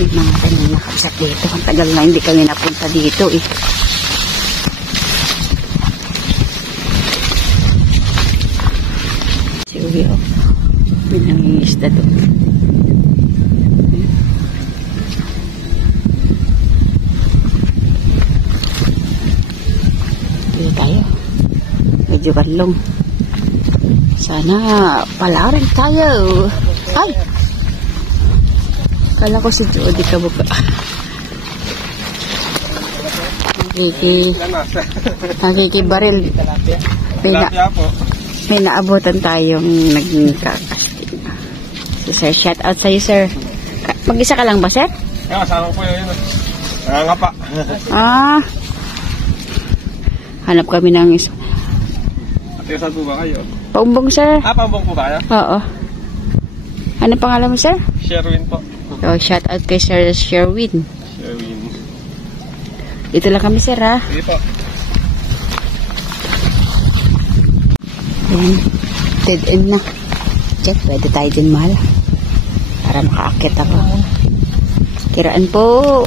May mga kanyang nakabsat dito. Ang tagal na hindi kami napunta dito eh. Si Uwi oh. May nangingisda doon. Dito tayo. Medyo balong. Sana pala rin tayo. Ay! Kala ko si Jody ka buka. Nakikibaril. May naabutan tayong nagkakasting. So, sir, shout out sa'yo, sir. Mag-isa ka lang ba, sir? Yeah, kasama ko yun. Nangangapa. Ah. Hanap kami ng isa. Ate, saan po ba kayo? Paumbong, sir. Ah, pambong po ba kayo? Oo. Ano pangalan mo, sir? Sherwin po. So, shout out kay Sir Sherwin. Sherwin. Dito lang kami, sir, ha? Sige po. Ayan. Dead end na. Check, pwede tayo din mahal. Para makaakit ako. Kiraan po.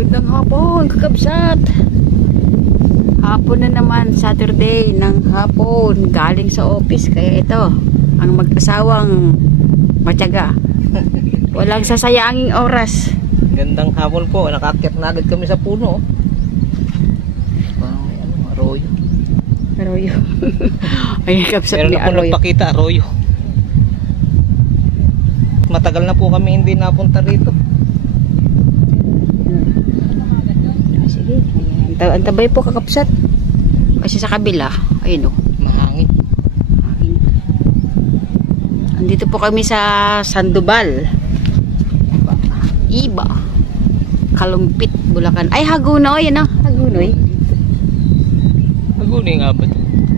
Gandang hapon, kakabsat. Hapon na naman, Saturday ng hapon, galing sa office. Kaya ito, ang mag-asawang matyaga. Walang sasayanging oras. Gandang hapon po, nakaakyat na agad kami sa puno. Parang may arroyo. Arroyo. Ay, kapsat Meron ni na po arroyo. nagpakita, arroyo. Matagal na po kami hindi napunta rito. Sige, ayan. Antabay po kakapsat. Kasi sa kabila, ayun o. Mahangin. Andito po kami sa Sandoval. Iba. Kalumpit, Bulacan. Ay, Hagunoy, ano? Hagunoy. Maguni nga ba?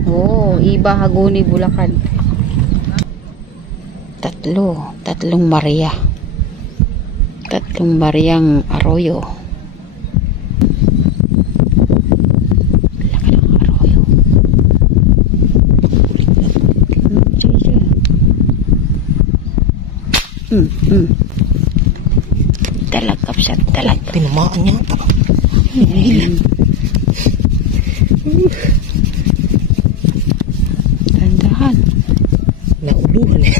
Oo, Iba, Hagunoy, Bulacan. Tatlong Maria. Tatlong Mariang Arroyo. Laki ng arroyo. Dalag kapsat, dalag. Tinamaan niya. Tandahan. Nauluhan eh.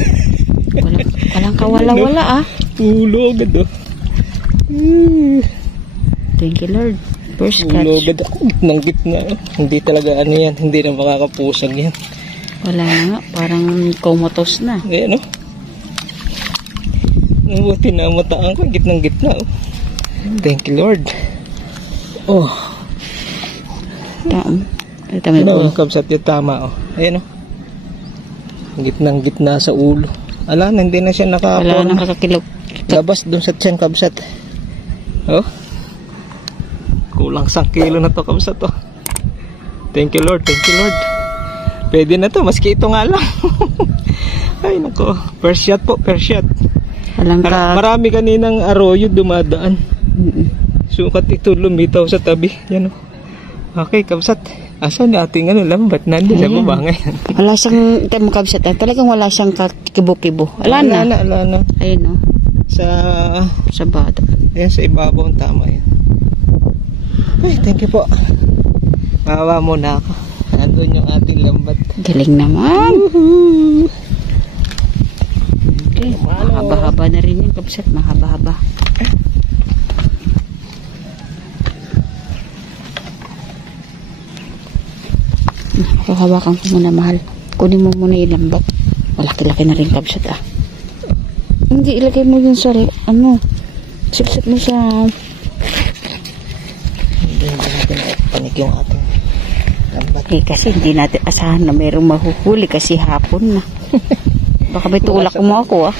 Walang kawala-wala ah. Ulo agad oh. Thank you Lord. First catch. Ulo agad ako. Gitnang gitna. Hindi talaga ano yan. Hindi na makakapusan yan. Wala na nga. Parang comatose na. Ayan oh. Nabuti na mataan ko. Gitnang gitna oh. Thank you Lord. Oh. Tama. Ano ang kabsat yung tama oh. Ayan oh. Gitnang gitna sa ulo. Ala, hindi na siya Wala nang kakakilok. labas dun sa tiyan kabsat. Oh. Kulang 1 kilo na to kabsat oh. Thank you Lord, thank you Lord. Pwede na to, maski ito nga lang. Ay nako, first shot po, first shot. Marami kaninang arroyo dumadaan. Sukat ito lumitaw sa tabi. Yan oh. Okay kabsat. Asan na ating lambat? Nandun sa baba ngayon. Wala siyang kabsat. Talagang wala siyang kibo-kibo. Wala na. Ayun o. Sa bata. Ayan, sa ibabaw ang tama yan. Ay, thank you po. Mawa muna ako. Nandun yung ating lambat. Galing naman. Okay. Mahaba-haba na rin yung kabsat. Mahaba-haba. Hawakan ko muna mahal. Kunin mo muna yung lambat. Malaki-laki na rin kabsat ah. Hindi ilagay mo yun sa sipsip mo sa hindi natin panik yung ating lambat. Kasi hindi natin asahan na mayroong mahuhuli kasi hapon na. Baka may tulak mo ako ah.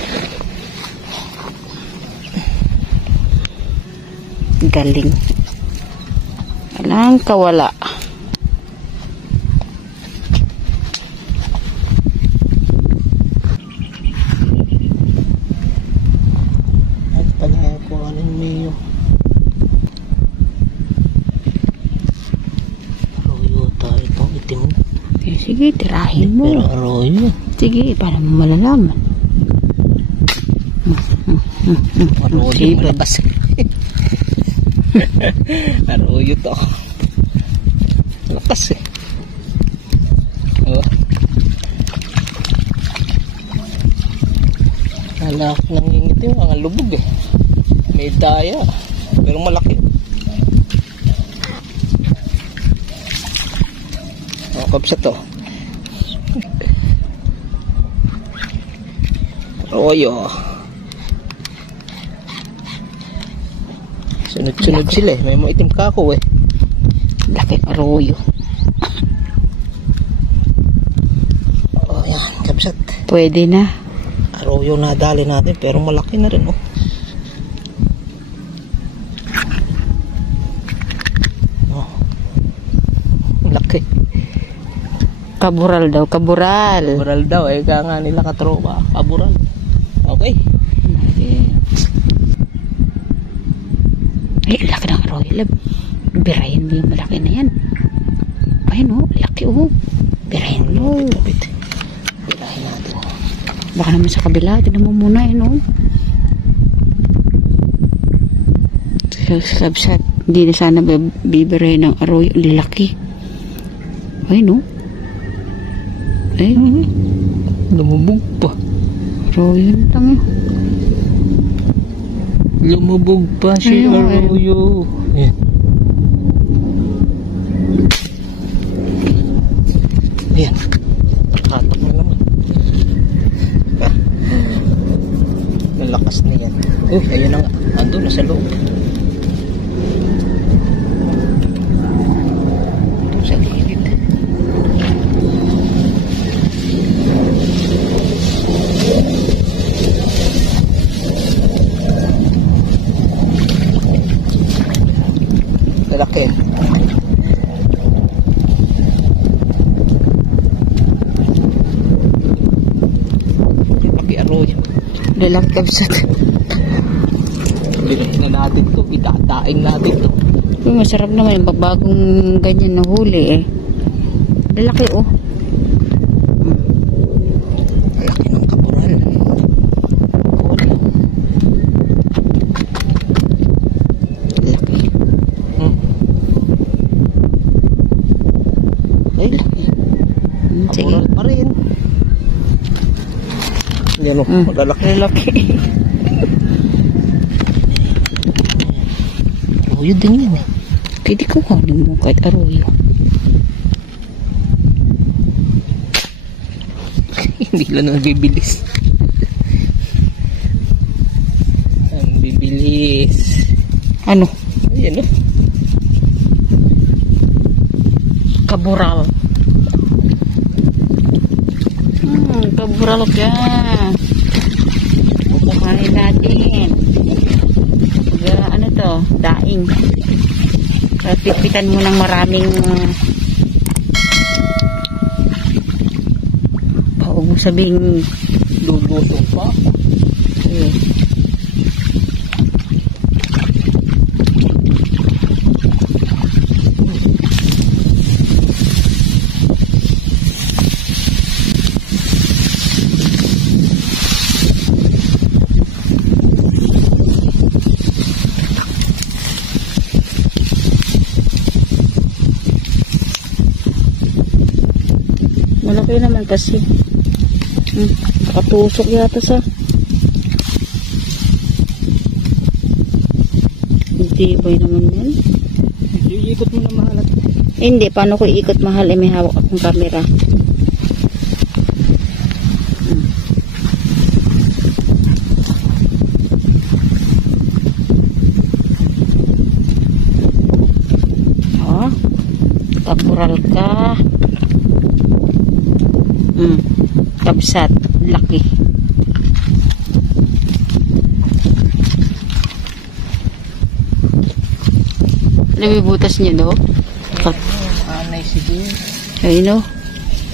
Galing. Walang kawala. Sige, tirahin mo. Pero arroyo. Sige, paano mo malalaman? Arroyo malabas. Arroyo to. Lakas eh. Oh. Kala ko nangingit yung mga lubog eh. May daya. Pero malaki. Oh, kapsa to. Arroyo. Sunod-sunod sila eh. May mga itim kako eh. Laki arroyo. Oh, yan. Kapsat. Pwede na. Arroyo na dali natin pero malaki na rin oh. Oh. Laki. Kabural daw, kabural. Kabural daw eh. Kaya nga nila katropa. Kabural. Okay. Eh, laki ng arroyo. Birahin mo yung malaki na yan. Ayun oh, laki oh. Birahin mo. Kapit. Birahin natin. Baka naman sa kabila. Tignan mo muna yun oh. Kabsat. Hindi na sana bibirahin ng arroyo. Laki. Ayun oh. Ayun. Lumubog pa. Arroyo na lang yun. Lumubog pa si Ayun, arroyo. Ayan. Ayan. Katok na naman. Ah. Nalakas na yan. Uy, ayun na nga. Ando na sa loob. Ito sa gilid. Lalaki. Laki arroyo. Lalaki kabsat. Bilhin na natin to. Itataing natin to. Uy, masarap naman yung bagong ganyan na huli eh. Lalaki oh. Laki ng kabural. Laki. Ay, laki. Sige. Kabural pa rin. Yan o, malalaki. Lalaki. Arroyo din yan eh. Pwede ko kunin mo kahit arroyo. Hindi lang nabibilis. Ang bibilis. Ano? Ayan o. Kabural. Kabural ka. Pupukanin natin. Ano to? Daing. Pipitan mo ng maraming huwag mo sabing Luluto pa. malaki naman kasi nakatusok yata sa hindi ba naman yan Iikot mo na mahal at hindi, paano ko iikot mahal may hawak akong camera kabural ka kabsat, laki labi butas niya do anay sige ayun o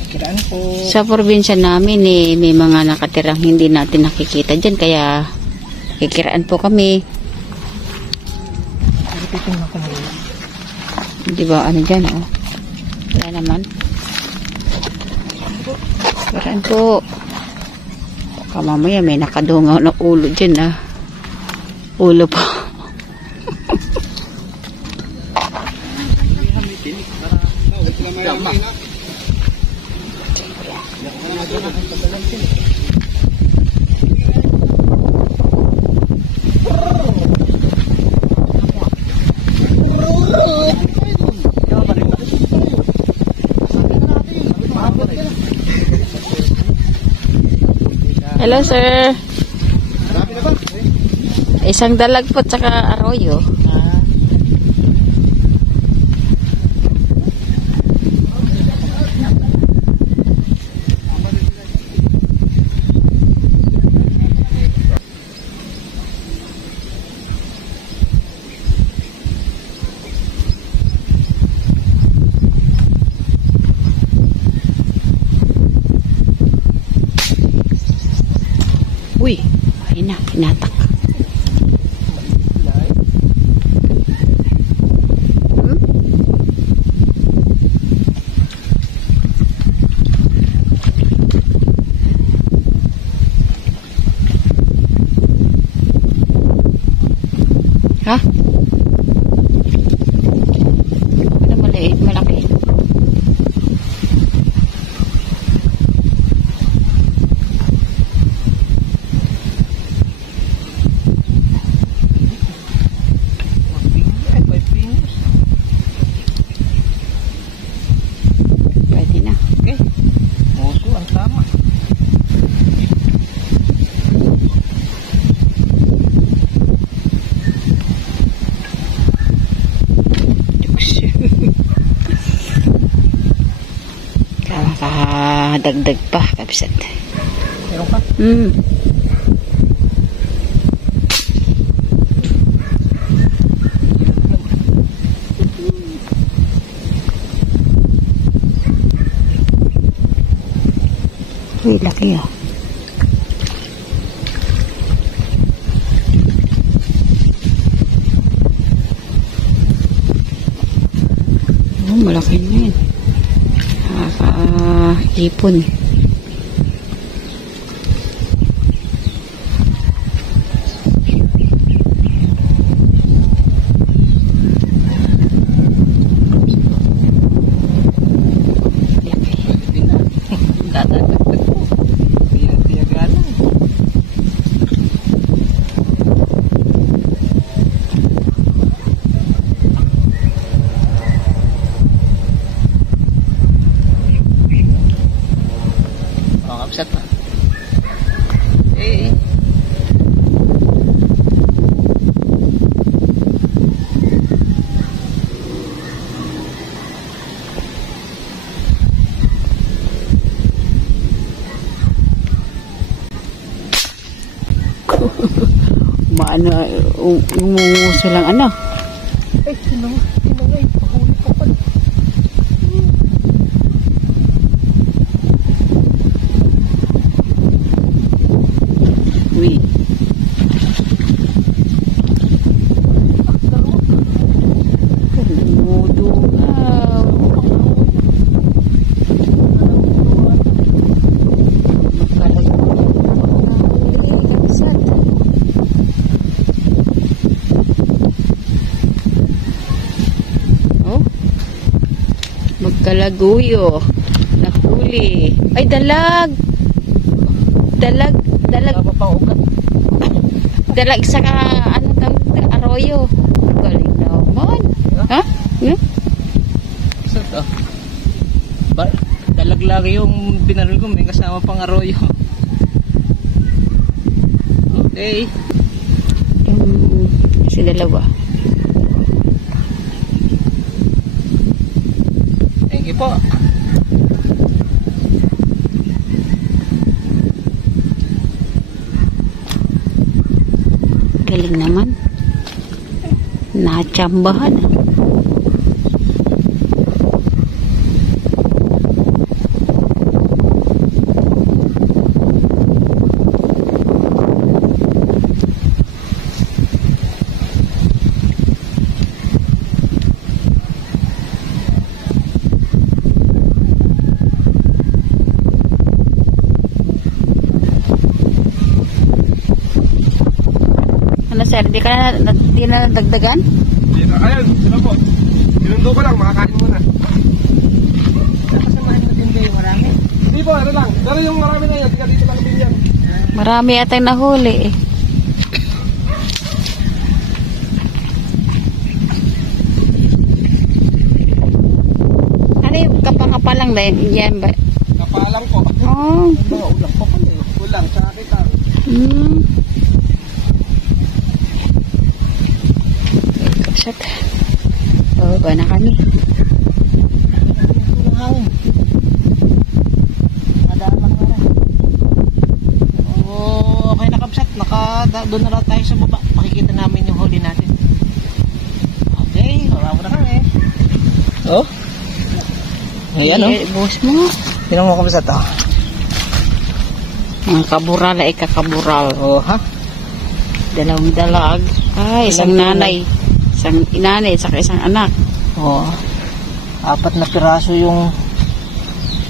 kiraan po sa probinsya namin may mga nakatirang hindi natin nakikita dyan kaya kikiraan po kami di ba ano dyan wala naman Paraan po. Baka mamaya may nakadungaw na ulo dyan ah. Ulo po. Hello sir. Isang dalag po tsaka arroyo. Uy, ayun na, pinatak. Ha? Ano maliit, malaki? Pwede na. Okay. Muso ang tama. Kakadagdag pa, kabisat. Meron ka? Uy, laki ah. Oh, malaki na yun. Nakaka-ipon. Dadagdag po. Tiyag-tiyaga lang. Kapsat na. Eh. Maano, umuuso lang ano. Ay, tinangay. Pahuli pa pala. Uy. Mudugaw. Oh. Magkalaguyo. Nahuli. Ay, dalag. Dalag. Tama pang ugat. Dalag sa ano tawag arroyo. Galing naman. Ha? Hmm? Saan to? Dalag lagi yung binaril ko. May kasama pang arroyo. Okay. Si dalawa. Thank you po. Galing naman. Natsambahan. sir? Hindi na dagdagan? Ayun, sila po. Sinundo ko lang, makakain muna. Nakasamahan mo din kayo marami? Hindi po, ano lang. Pero yung marami na yan, dito lang din yan. Marami atang nahuli eh. Ano yung kapang-kapalang ba yan ba? Kapalang po. Oh. Ulang pa pala eh. Ulang, sa akin lang. Kapsat. Ba na kami. Ulang hangin. Nadaan lang na rin. Okay na kapsat. Doon na lang tayo sa baba. Makikita namin yung huli natin. Okay, wala mo na kami. Oh? Ayan oh. Buhos mo. Tinang mo kapsat oh. Mga kabural ay kakabural. Oh ha? Dalawang dalag. Ay, isang nanay. Isang inanay, saka isang anak. Oh. 4 na piraso yung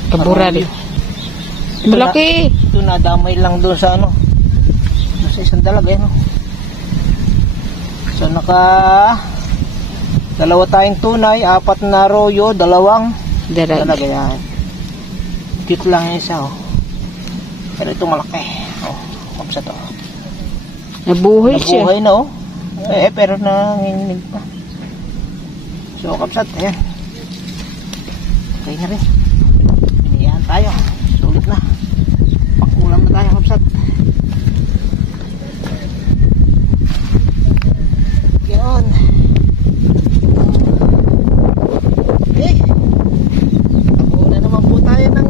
Kabural. Malaki. Ito nadamay lang doon sa ano. Nasa isang dalag eh no. So dalawa tayong tunay, 4 na royo, 2 dalag yan. Cute lang yung isa oh. Pero ito malaki. Oh, kapsa to. Nabuhay siya. Nabuhay na oh. Pero nanginginig pa. So kapsat, ayan. Okay na rin. Iniyahan tayo. Sulit na. Pakulam na tayo kapsat. Yun. Okay. Una naman po tayo ng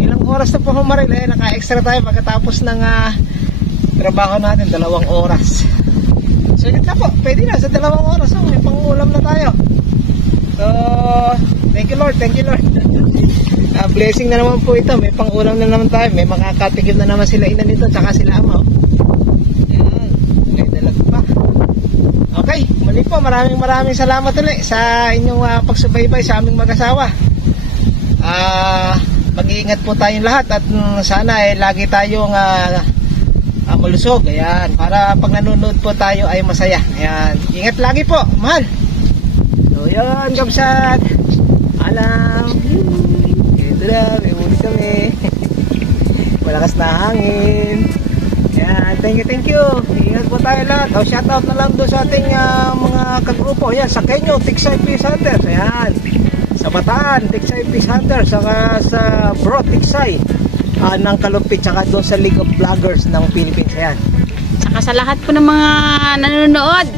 ilang oras na po humaril. Naka-extra tayo pagkatapos ng trabaho natin. 2 oras. Sulit na po. Pwede na sa 2 oras. Oh, may pangulam na tayo. So, thank you Lord. Thank you Lord. Blessing na naman po ito. May pangulam na naman tayo. May makakatigim na naman sila ina nito. Tsaka sila ama. Ayan. May dalag pa. Okay. Muli po. Maraming salamat ulit sa inyong pagsubaybay sa aming mag-asawa. Mag-iingat po tayong lahat. At sana lagi tayong malusog. Ayan. Para pag nanonood po tayo ay masaya. Ayan. Ingat lagi po. Mahal. So yun, kapsat. Alam. Ito na. May huli kami. Malakas na hangin. Ayan. Thank you. Ingat po tayo lahat. Shoutout na lang doon sa ating mga kagrupo. Ayan. Sa Kenyo, Tiksay Fish Hunters. Ayan. Sa Bataan, Tiksay Fish Hunters. Saka sa Bro Tiksay ng Kalupit. Saka doon sa League of Vloggers ng Philippines. Ayan. Saka sa lahat po ng mga nanonood.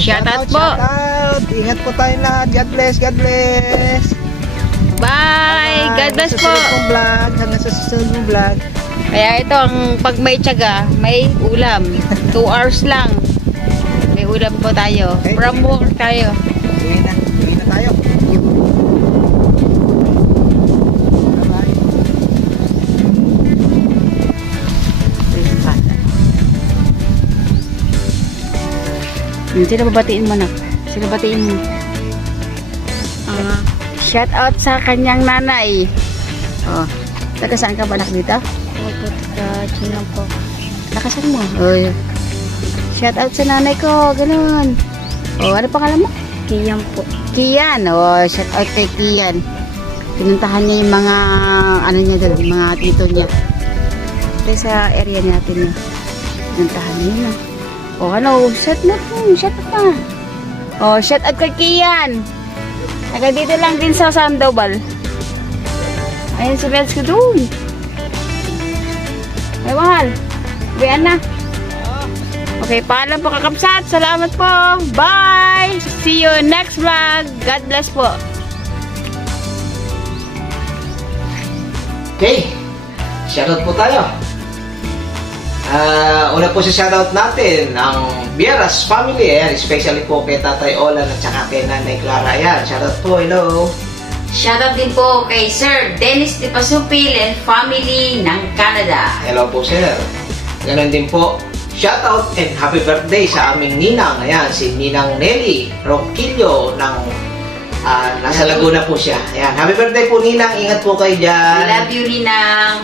Shoutout po. Shoutout. Ingat po tayo lahat. God bless. God bless. Bye. God bless po. Hanggang sa susunod mong vlog. Kaya ito, pag may tiyaga, may ulam. 2 hours lang. May ulam po tayo. Okay. From work tayo. Uwi na tayo. Bye-bye. Sino babatiin mo na? Sino batiin mo? Shout out sa kanyang nanay. Oh, taga saan ka ba dito? Opo, taga-Chinang po. Nakasan mo? Oh, shout out sa nanay ko, ganun. Oh, ano pangalan mo? Kiyan po. Kian. Oh, shout out kay Kian. Pinuntahan niya yung mga ano niya doon, yung mga tito niya. Ito sa area natin niya. Pinuntahan niya na. Oh, ano, shout out na. Oh, shout out kay Kian. Taga dito lang din sa Sandoval. Ayun si Bels ko doon. Ay, mahal. Uwian na. Okay, paalam po kakapsat. Salamat po. Bye! See you next vlog. God bless po. Okay. Shoutout po tayo. Una po sa shoutout natin ang Vieras family. Ayan, especially po kay Tatay Olan at saka kay Nanay Clara. Ayan, shoutout po. Hello. Shoutout din po kay Sir Dennis de Pasupil and family ng Canada. Hello po, sir. Ganon din po. Shoutout and happy birthday sa aming ninang. Ayan, si Ninang Nelly Ronquillo ng nasa Laguna po siya. Ayan, happy birthday po, Ninang. Ingat po kayo dyan. Love you, Ninang.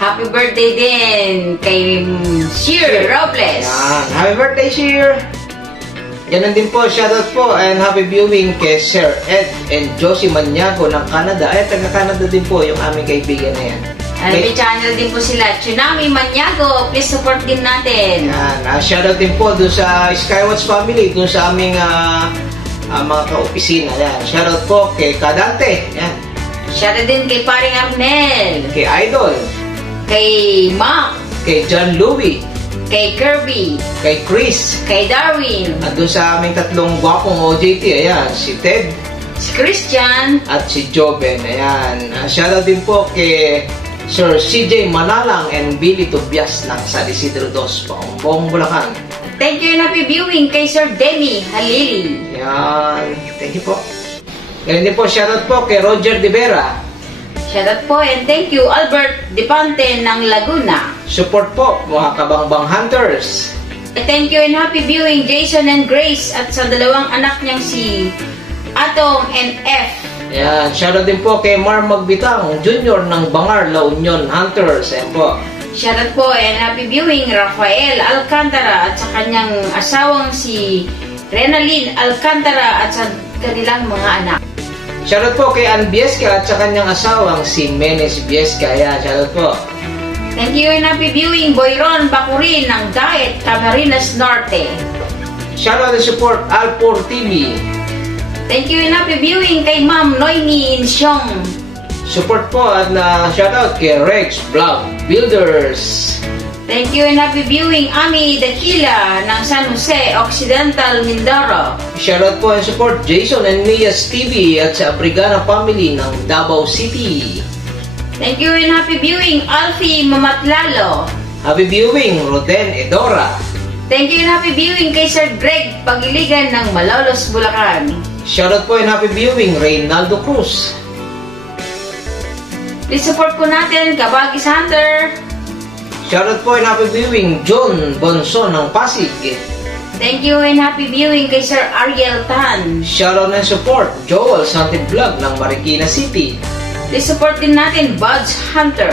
Happy birthday din kay Sheer Robles. Yan. Happy birthday, Sheer! Ganun din po, shoutout po and happy viewing kay Sir Ed and Josie Maniago ng Canada. Ay, taga-Canada din po yung aming kaibigan na yan. May channel din po sila, Tsunami Maniago. Please support din natin. Yan. Shoutout din po doon sa Skywatch family, doon sa aming mga ka-opisina. Yan. Shoutout po kay Kadante. Yan. Shoutout din kay Paring Arnel. Kay Idol. Kay Mac. Kay John Louie. Kay Kirby. Kay Chris. Kay Darwin. At doon sa aming tatlong gwapong OJT, ayan, si Ted. Si Christian. At si Joven, ayan. Shoutout din po kay Sir CJ Manalang and Billy Tobias ng San Isidro 2, Pakumbong, Bulacan. Thank you and happy viewing kay Sir Demi Halili. Ayan, thank you po. Ganun din po, shoutout po kay Roger De Vera. Shoutout po and thank you Albert Depante ng Laguna. Support po mga kabangbang hunters. Thank you and happy viewing Jason and Grace at sa dalawang anak niyang si Atong and F. Ayan, shoutout din po kay Mar Magbitang Jr. ng Bangar, La Union Hunters. Ayan po. Shoutout po and happy viewing Rafael Alcantara at sa kanyang asawang si Renalyn Alcantara at sa kanilang mga anak. Shoutout po kay Ann Biesca at sa kanyang asawang si Menes Biesca. Ayan, shoutout po. Thank you and happy viewing Boyron Bacurin ng Diet Camarines Norte. Shoutout and support Alpor TV. Thank you and happy viewing kay Ma'am Noemi Insyong. Support po at shoutout kay Rex Vlog Builders. Thank you and happy viewing Ami Dakila ng San Jose Occidental, Mindoro. Shoutout po and support Jason and Mia's TV at sa Abrigana family ng Davao City. Thank you and happy viewing Alfie Mamatlalo. Happy viewing Roden Edora. Thank you and happy viewing kay Sir Greg Pagiligan ng Malolos, Bulacan. Shoutout po and happy viewing Reynaldo Cruz. Please support po natin Kabagis Hunter. Shoutout po and happy viewing John Bonson ng Pasig. Thank you and happy viewing kay Sir Ariel Tan. Shoutout and support Joel Santiblog ng Marikina City. Please support din natin Buds Hunter.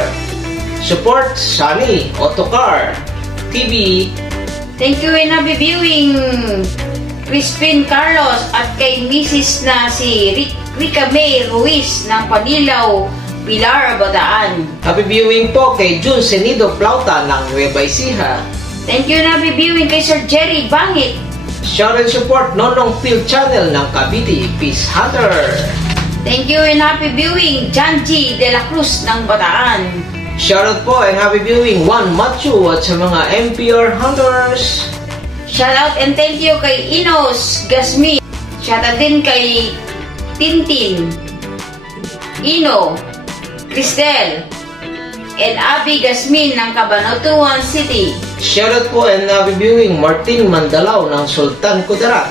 Support Sunny Autocar TV. Thank you and happy viewing Crispin Carlos at kay Mrs. na si Rica May Ruiz ng Panilaw, Pilar, Bataan. Happy viewing po kay Jun Senido Plauta ng Nueva Ecija. Thank you and happy viewing kay Sir Jerry Bangit. Shout and support Nonong Field Channel ng Cavite Peace Hunter. Thank you and happy viewing John G. De La Cruz ng Bataan. Shoutout po and happy viewing Juan Machu at sa mga MPR Hunters. Shoutout and thank you kay Inos Gasmi. Shoutout din kay Tintin, Ino, Cristel, and Abby Gasmin ng Cabanatuan City. Shoutout po and happy viewing Martin Mandalao ng Sultan Kudarat.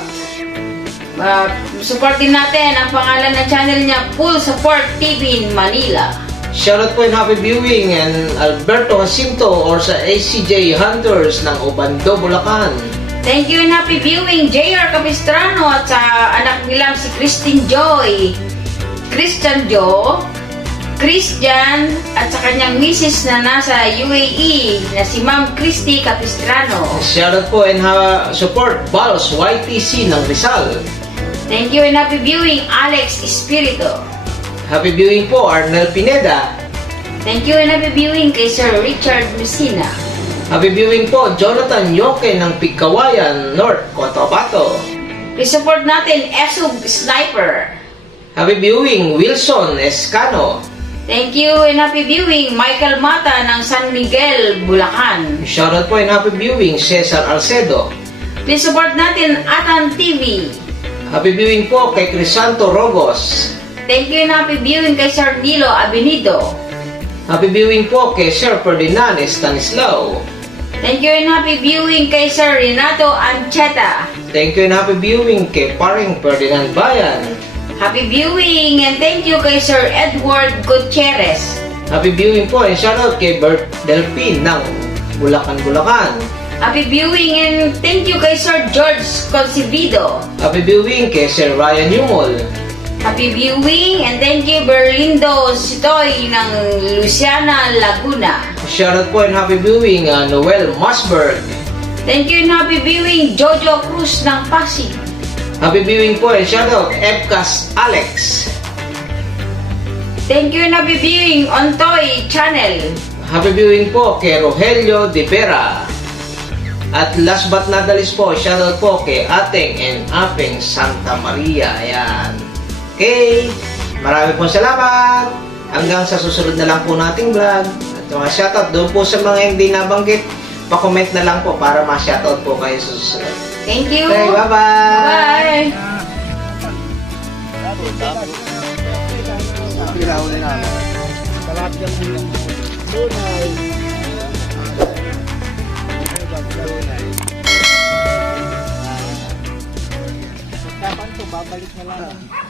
Support din natin ang pangalan ng channel niya, Full Support TV in Manila. Shoutout po and happy viewing and Alberto Jacinto or sa ACJ Hunters ng Obando, Bulacan. Thank you and happy viewing JR Capistrano at sa anak nilang si Christine Joy, Christian Joe, Christian at sa kanyang misis na nasa UAE na si Ma'am Christy Capistrano. Shoutout po and support Bals YTC ng Rizal. Thank you and happy viewing Alex Espirito. Happy viewing po Arnel Pineda. Thank you and happy viewing kay Sir Richard Messina. Happy viewing po Jonathan Yoke ng Pigkawayan, North Cotabato. Please support natin Esub Sniper. Happy viewing Wilson Escano. Thank you and happy viewing Michael Mata ng San Miguel, Bulacan. Shoutout po and happy viewing Cesar Alcedo. Please support natin Atan TV. Happy viewing po kay Crisanto Rogos. Thank you and happy viewing kay Sir Nilo Abenido. Happy viewing po kay Sir Ferdinand Stanislao. Thank you and happy viewing kay Sir Renato Ancheta. Thank you and happy viewing kay Paring Ferdinand Bayan. Happy viewing and thank you kay Sir Edward Gutierrez. Happy viewing po and shoutout kay Bert Delpin ng Bulacan, Bulacan. Happy viewing and thank you kay Sir George Concebido. Happy viewing kay Sir Ryan Yumol. Happy viewing and thank you Berlindo Sitoy ng Luciana, Laguna. Shoutout po and happy viewing, Noel Masberg. Thank you and happy viewing, Jojo Cruz ng Pasig. Happy viewing po and shoutout, Epcas Alex. Thank you and happy viewing, Ontoy Channel. Happy viewing po kay Rogelio De Vera. At last but not the least po, shoutout po kay Ateng and Apeng Santa Maria. Ayan. Okay, marami pong salamat. Hanggang sa susunod na lang po nating vlog. At mga shoutout doon po sa mga hindi nabanggit, pa-comment na lang po para ma-shoutout po kayo sa susunod. Thank you. Okay, bye-bye. Bye. Babalik na lang.